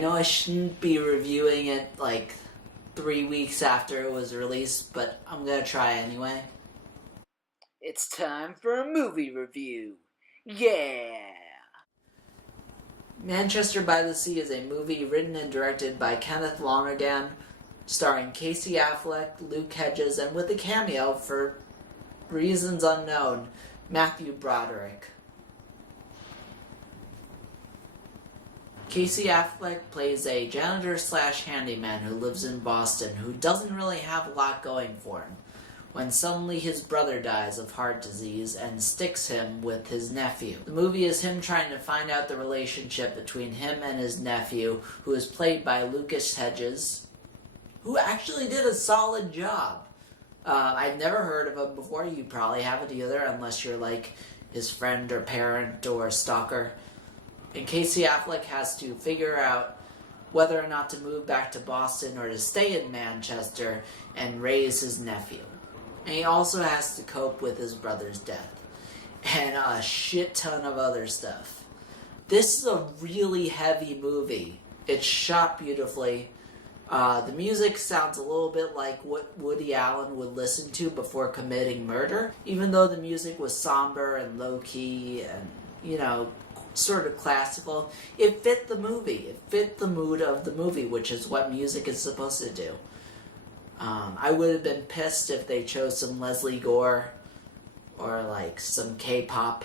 know I shouldn't be reviewing it like 3 weeks after it was released, but I'm gonna try anyway. It's time for a movie review. Yeah! Manchester by the Sea is a movie written and directed by Kenneth Lonergan, starring Casey Affleck, Luke Hedges, and with a cameo, for reasons unknown, Matthew Broderick. Casey Affleck plays a janitor/handyman who lives in Boston who doesn't really have a lot going for him, when suddenly his brother dies of heart disease and sticks him with his nephew. The movie is him trying to find out the relationship between him and his nephew, who is played by Lucas Hedges, who actually did a solid job. I'd never heard of him before. You probably haven't either, unless you're like his friend or parent or stalker. And Casey Affleck has to figure out whether or not to move back to Boston or to stay in Manchester and raise his nephew. And he also has to cope with his brother's death. And a shit ton of other stuff. This is a really heavy movie. It's shot beautifully. The music sounds a little bit like what Woody Allen would listen to before committing murder. Even though the music was somber and low-key and, sort of classical, it fit the movie. It fit the mood of the movie, which is what music is supposed to do. I would have been pissed if they chose some Leslie Gore or like some K-pop.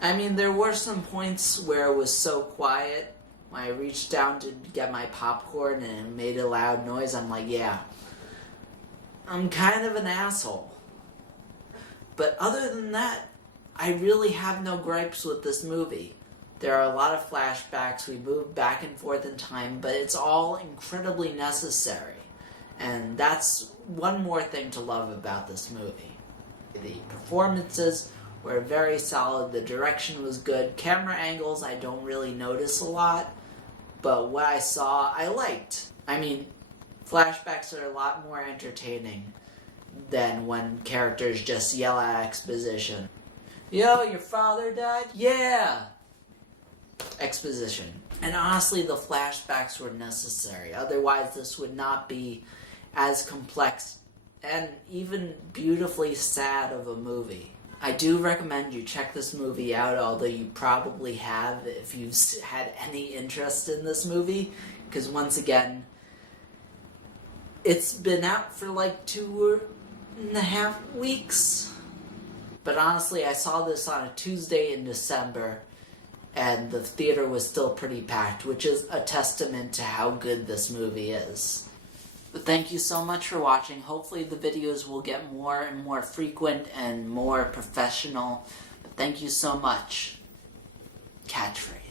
I mean, there were some points where it was so quiet. When I reached down to get my popcorn and it made a loud noise, I'm like, yeah, I'm kind of an asshole. But other than that, I really have no gripes with this movie. There are a lot of flashbacks, we move back and forth in time, but it's all incredibly necessary. And that's one more thing to love about this movie. The performances were very solid, the direction was good, camera angles I don't really notice a lot, but what I saw I liked. I mean, flashbacks are a lot more entertaining than when characters just yell at exposition. Yo, your father died? Yeah! Exposition. And honestly, the flashbacks were necessary. Otherwise, this would not be as complex and even beautifully sad of a movie. I do recommend you check this movie out, although you probably have if you've had any interest in this movie, because once again, it's been out for like 2.5 weeks. But honestly, I saw this on a Tuesday in December, and the theater was still pretty packed, which is a testament to how good this movie is. But thank you so much for watching. Hopefully the videos will get more and more frequent and more professional. But thank you so much. Catchphrase.